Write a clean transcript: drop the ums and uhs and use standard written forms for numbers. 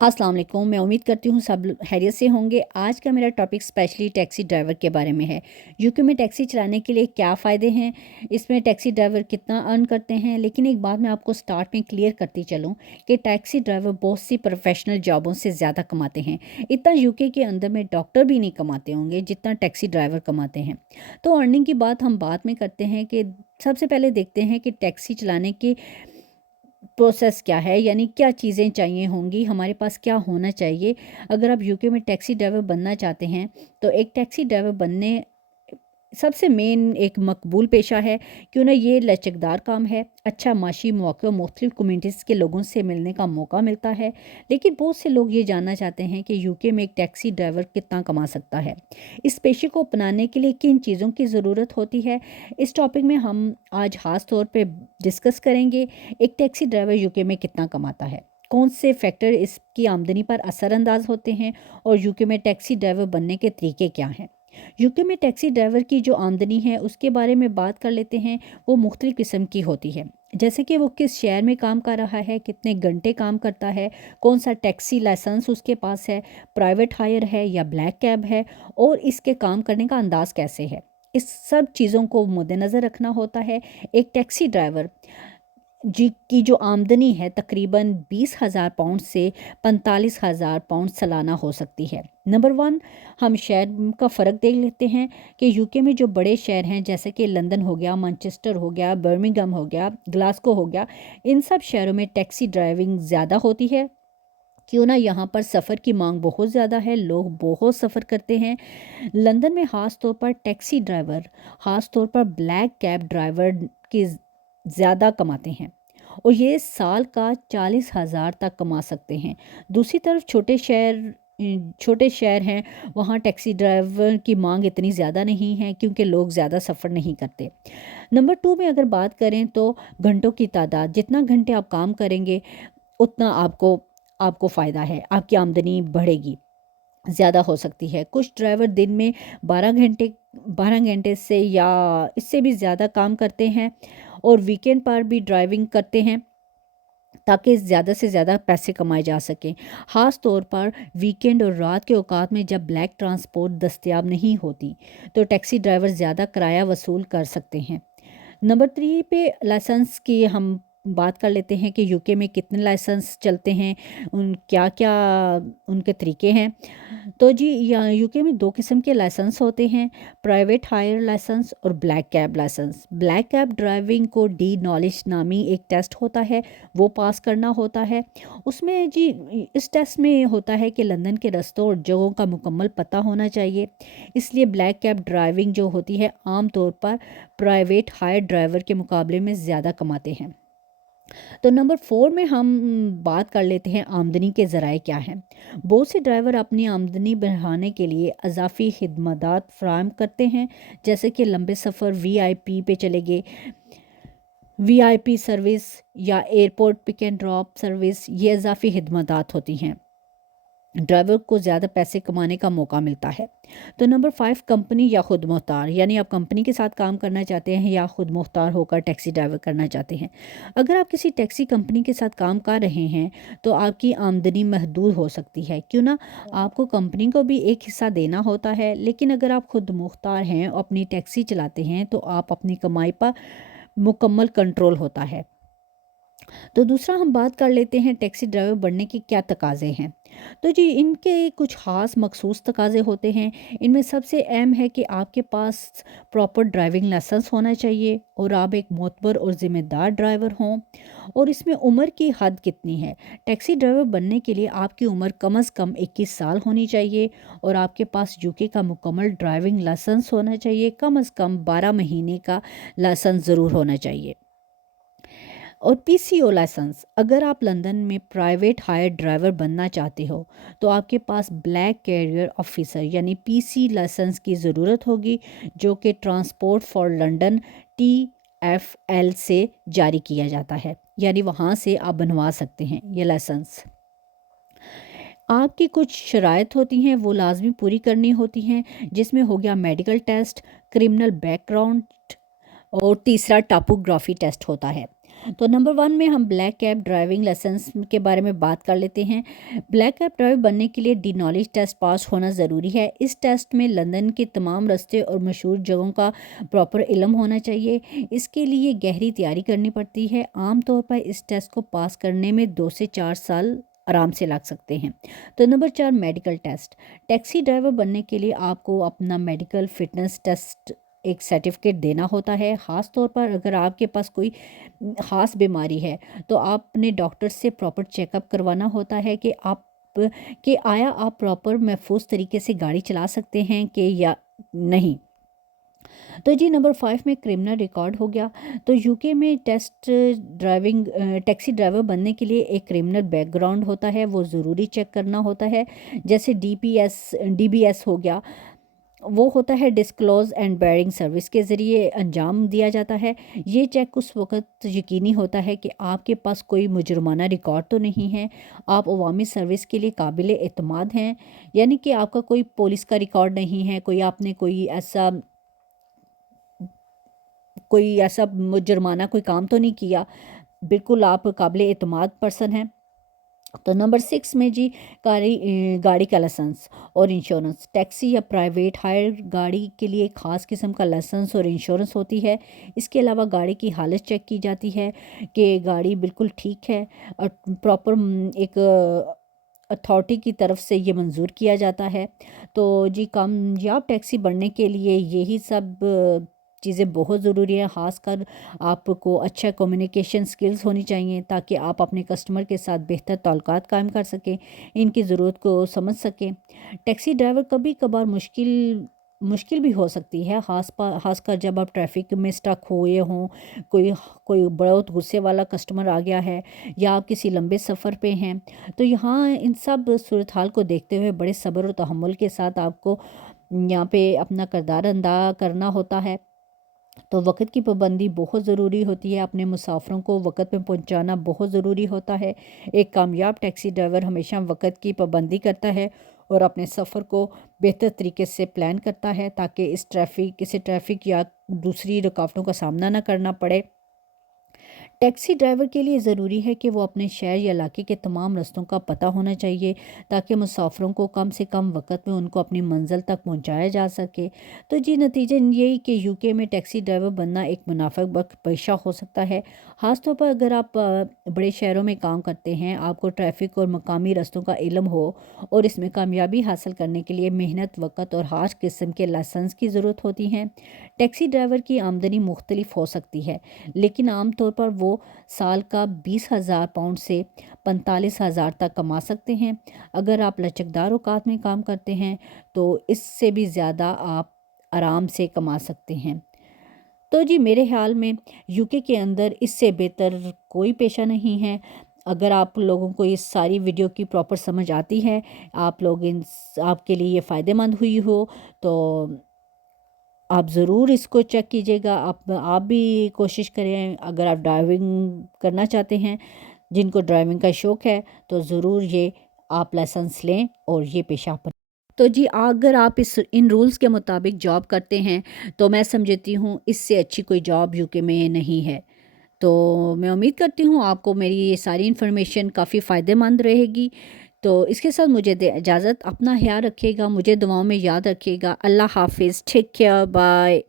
अस्सलाम वालेकुम। मैं उम्मीद करती हूँ सब खैरियत से होंगे। आज का मेरा टॉपिक स्पेशली टैक्सी ड्राइवर के बारे में है। यूके में टैक्सी चलाने के लिए क्या फ़ायदे हैं, इसमें टैक्सी ड्राइवर कितना अर्न करते हैं। लेकिन एक बात मैं आपको स्टार्ट में क्लियर करती चलूँ कि टैक्सी ड्राइवर बहुत सी प्रोफेशनल जॉबों से ज़्यादा कमाते हैं। इतना यूके के अंदर में डॉक्टर भी नहीं कमाते होंगे जितना टैक्सी ड्राइवर कमाते हैं। तो अर्निंग की बात हम बाद में करते हैं कि सबसे पहले देखते हैं कि टैक्सी चलाने की प्रोसेस क्या है, यानी क्या चीज़ें चाहिए होंगी, हमारे पास क्या होना चाहिए। अगर आप यूके में टैक्सी ड्राइवर बनना चाहते हैं तो एक टैक्सी ड्राइवर बनने सबसे मेन एक मकबूल पेशा है, क्यों ना ये लचकदार काम है। अच्छा माशी मौक़े मुख्तलिफ़ कम्यूनिटीज़ के लोगों से मिलने का मौका मिलता है। लेकिन बहुत से लोग ये जानना चाहते हैं कि यूके में एक टैक्सी ड्राइवर कितना कमा सकता है, इस पेशे को अपनाने के लिए किन चीज़ों की ज़रूरत होती है। इस टॉपिक में हम आज ख़ास तौर पे डिस्कस करेंगे एक टैक्सी ड्राइवर यूके में कितना कमाता है, कौन से फैक्टर इसकी आमदनी पर असरअंदाज होते हैं, और यूके में टैक्सी ड्राइवर बनने के तरीके क्या हैं। यूके में टैक्सी ड्राइवर की जो आमदनी है उसके बारे में बात कर लेते हैं। वो मुख्तलिफ़ किस्म की होती है, जैसे कि वो किस शहर में काम कर रहा है, कितने घंटे काम करता है, कौन सा टैक्सी लाइसेंस उसके पास है, प्राइवेट हायर है या ब्लैक कैब है, और इसके काम करने का अंदाज़ कैसे है। इस सब चीज़ों को मद्देनज़र रखना होता है। एक टैक्सी ड्राइवर जी की जो आमदनी है तकरीबन 20,000 पाउंड से 45,000 पाउंड सालाना हो सकती है। नंबर वन, हम शहर का फ़र्क देख लेते हैं कि यूके में जो बड़े शहर हैं जैसे कि लंदन हो गया, मैनचेस्टर हो गया, बर्मिंघम हो गया, ग्लासगो हो गया, इन सब शहरों में टैक्सी ड्राइविंग ज़्यादा होती है। क्यों ना यहाँ पर सफ़र की मांग बहुत ज़्यादा है, लोग बहुत सफ़र करते हैं। लंदन में ख़ास तौर पर टैक्सी ड्राइवर, ख़ास तौर पर ब्लैक कैब ड्राइवर की ज़्यादा कमाते हैं, और ये साल का 40,000 तक कमा सकते हैं। दूसरी तरफ छोटे शहर हैं, वहाँ टैक्सी ड्राइवर की मांग इतनी ज़्यादा नहीं है क्योंकि लोग ज़्यादा सफ़र नहीं करते। नंबर टू में अगर बात करें तो घंटों की तादाद, जितना घंटे आप काम करेंगे उतना आपको आपको फ़ायदा है, आपकी आमदनी बढ़ेगी, ज़्यादा हो सकती है। कुछ ड्राइवर दिन में 12 घंटे से या इससे भी ज़्यादा काम करते हैं, और वीकेंड पर भी ड्राइविंग करते हैं ताकि ज़्यादा से ज़्यादा पैसे कमाए जा सकें। ख़ास तौर पर वीकेंड और रात के औकात में जब ब्लैक ट्रांसपोर्ट दस्तयाब नहीं होती तो टैक्सी ड्राइवर ज़्यादा किराया वसूल कर सकते हैं। नंबर थ्री पे लाइसेंस की हम बात कर लेते हैं कि यूके में कितने लाइसेंस चलते हैं, उन क्या क्या उनके तरीके हैं। तो जी यहाँ यूके में दो किस्म के लाइसेंस होते हैं, प्राइवेट हायर लाइसेंस और black cab licence. Black cab driving को डी नॉलेज नामी एक टेस्ट होता है, वो पास करना होता है। उसमें जी इस टेस्ट में होता है कि लंदन के रस्तों और जगहों का मुकम्मल पता होना चाहिए। इसलिए ब्लैक कैब ड्राइविंग जो होती है आम तौर पर प्राइवेट हायर ड्राइवर के मुकाबले में ज़्यादा कमाते हैं। तो नंबर फोर में हम बात कर लेते हैं आमदनी के ज़राए क्या हैं। बहुत से ड्राइवर अपनी आमदनी बढ़ाने के लिए अजाफी खिदमत फ्राहम करते हैं, जैसे कि लंबे सफ़र वीआईपी पे चले गए, वीआईपी सर्विस या airport pick and drop service, ये अजाफी खिदमत होती हैं, ड्राइवर को ज़्यादा पैसे कमाने का मौका मिलता है। तो नंबर फाइव, कंपनी या खुद मुख्तार, यानी आप कंपनी के साथ काम करना चाहते हैं या खुद मुख्तार होकर टैक्सी ड्राइवर करना चाहते हैं। अगर आप किसी टैक्सी कंपनी के साथ काम कर रहे हैं तो आपकी आमदनी महदूद हो सकती है, क्यों ना आपको कंपनी को भी एक हिस्सा देना होता है। लेकिन अगर आप खुद मुख्तार हैं और अपनी टैक्सी चलाते हैं तो आप अपनी कमाई पर मुकम्मल कंट्रोल होता है। तो दूसरा हम बात कर लेते हैं टैक्सी ड्राइवर बनने के क्या तकाज़े हैं। तो जी इनके कुछ ख़ास मखसूस तकाज़े होते हैं। इनमें सबसे अहम है कि आपके पास प्रॉपर ड्राइविंग लाइसेंस होना चाहिए और आप एक मोतबर और ज़िम्मेदार ड्राइवर हों। और इसमें उम्र की हद कितनी है, टैक्सी ड्राइवर बनने के लिए आपकी उम्र कम से कम 21 साल होनी चाहिए, और आपके पास यूके का मुकम्मल ड्राइविंग लाइसेंस होना चाहिए, कम से कम 12 महीने का लाइसेंस ज़रूर होना चाहिए। और पीसीओ लाइसेंस, अगर आप लंदन में प्राइवेट हायर ड्राइवर बनना चाहते हो तो आपके पास ब्लैक कैरियर ऑफिसर यानी पीसी लाइसेंस की ज़रूरत होगी, जो कि ट्रांसपोर्ट फॉर लंदन TfL से जारी किया जाता है, यानी वहाँ से आप बनवा सकते हैं ये लाइसेंस। आपकी कुछ शराइत होती हैं वो लाजमी पूरी करनी होती हैं, जिसमें हो गया मेडिकल टेस्ट, क्रिमिनल बैकग्राउंड, और तीसरा टापोग्राफी टेस्ट होता है। تو نمبر 1 میں ہم بلیک کیپ ڈرائیونگ لائسنس کے بارے میں بات کر لیتے ہیں۔ بلیک کیپ ڈرائیور بننے کے لیے ڈی نالج ٹیسٹ پاس ہونا ضروری ہے۔ اس ٹیسٹ میں لندن کے تمام راستے اور مشہور جگہوں کا پراپر علم ہونا چاہیے۔ اس کے لیے گہری تیاری کرنی پڑتی ہے۔ عام طور پر اس ٹیسٹ کو پاس کرنے میں 2 سے 4 سال آرام سے لگ سکتے ہیں۔ تو number 4 medical test. Taxi driver بننے کے لیے آپ کو اپنا میڈیکل فٹنس ٹیسٹ ایک سرٹیفکیٹ دینا ہوتا ہے، خاص طور پر اگر آپ کے پاس کوئی خاص بیماری ہے تو آپ نے ڈاکٹر سے پراپر چیک اپ کروانا ہوتا ہے کہ آیا آپ پراپر محفوظ طریقے سے گاڑی چلا سکتے ہیں کہ یا نہیں۔ تو جی نمبر 5 میں کرمنل ریکارڈ ہو گیا۔ تو یو کے میں ٹیکسی ڈرائیور بننے کے لیے ایک کرمنل بیک گراؤنڈ ہوتا ہے، وہ ضروری چیک کرنا ہوتا ہے، جیسے ڈی بی ایس ہو گیا، وہ ہوتا ہے ڈسکلوز اینڈ بیئرنگ سروس کے ذریعے انجام دیا جاتا ہے۔ یہ چیک اس وقت یقینی ہوتا ہے کہ آپ کے پاس کوئی مجرمانہ ریکارڈ تو نہیں ہے، آپ عوامی سروس کے لیے قابل اعتماد ہیں، یعنی کہ آپ کا کوئی پولیس کا ریکارڈ نہیں ہے، آپ نے کوئی ایسا مجرمانہ کوئی کام تو نہیں کیا، بالکل آپ قابل اعتماد پرسن ہیں۔ تو نمبر 6 میں جی گاڑی کا لائسنس اور انشورنس۔ ٹیکسی یا پرائیویٹ ہائر گاڑی کے لیے ایک خاص قسم کا لائسنس اور انشورنس ہوتی ہے۔ اس کے علاوہ گاڑی کی حالت چیک کی جاتی ہے کہ گاڑی بالکل ٹھیک ہے اور پراپر ایک اتھارٹی کی طرف سے یہ منظور کیا جاتا ہے۔ تو جی کامیاب ٹیکسی بننے کے لیے یہی سب چیزیں بہت ضروری ہیں، خاص کر آپ کو اچھا کمیونیکیشن سکلز ہونی چاہیے تاکہ آپ اپنے کسٹمر کے ساتھ بہتر تعلقات قائم کر سکیں، ان کی ضرورت کو سمجھ سکیں۔ ٹیکسی ڈرائیور کبھی کبھار مشکل بھی ہو سکتی ہے، خاص کر جب آپ ٹریفک میں سٹک ہوئے ہوں، کوئی بہت غصے والا کسٹمر آ گیا ہے یا آپ کسی لمبے سفر پہ ہیں، تو یہاں ان سب صورتحال کو دیکھتے ہوئے بڑے صبر و تحمل کے ساتھ آپ کو یہاں پہ اپنا کردار ادا کرنا ہوتا ہے۔ تو وقت کی پابندی بہت ضروری ہوتی ہے، اپنے مسافروں کو وقت پہ پہنچانا بہت ضروری ہوتا ہے۔ ایک کامیاب ٹیکسی ڈرائیور ہمیشہ وقت کی پابندی کرتا ہے اور اپنے سفر کو بہتر طریقے سے پلان کرتا ہے تاکہ اسے ٹریفک یا دوسری رکاوٹوں کا سامنا نہ کرنا پڑے۔ ٹیکسی ڈرائیور کے لیے ضروری ہے کہ وہ اپنے شہر یا علاقے کے تمام رستوں کا پتہ ہونا چاہیے تاکہ مسافروں کو کم سے کم وقت میں ان کو اپنی منزل تک پہنچایا جا سکے۔ تو جی نتیجہ یہی کہ یو کے میں ٹیکسی ڈرائیور بننا ایک منافع بخش پیشہ ہو سکتا ہے، خاص طور پر اگر آپ بڑے شہروں میں کام کرتے ہیں، آپ کو ٹریفک اور مقامی رستوں کا علم ہو اور اس میں کامیابی حاصل کرنے کے لیے محنت، وقت اور خاص قسم کے لائسنس کی ضرورت ہوتی ہے۔ ٹیکسی ڈرائیور کی آمدنی مختلف ہو سکتی ہے، لیکن عام طور پر وہ سال کا 20,000 پاؤنڈ سے 45,000 تک کما سکتے ہیں۔ اگر آپ لچکدار اوقات میں کام کرتے ہیں تو اس سے بھی زیادہ آپ آرام سے کما سکتے ہیں۔ تو جی میرے خیال میں یو کے اندر اس سے بہتر کوئی پیشہ نہیں ہے۔ اگر آپ لوگوں کو اس ساری ویڈیو کی پراپر سمجھ آتی ہے، آپ کے لیے یہ فائدہ مند ہوئی ہو، تو آپ ضرور اس کو چیک کیجیے گا۔ آپ بھی کوشش کریں، اگر آپ ڈرائیونگ کرنا چاہتے ہیں، جن کو ڈرائیونگ کا شوق ہے، تو ضرور یہ آپ لائسنس لیں اور یہ پیشہ پر۔ تو جی اگر آپ ان رولز کے مطابق جاب کرتے ہیں تو میں سمجھتی ہوں اس سے اچھی کوئی جاب یو کے میں نہیں ہے۔ تو میں امید کرتی ہوں آپ کو میری یہ ساری انفارمیشن کافی فائدہ مند رہے گی۔ تو اس کے ساتھ مجھے اجازت، اپنا خیال رکھیے گا، مجھے دعاؤں میں یاد رکھیے گا۔ اللہ حافظ، ٹیک کیئر، بائے۔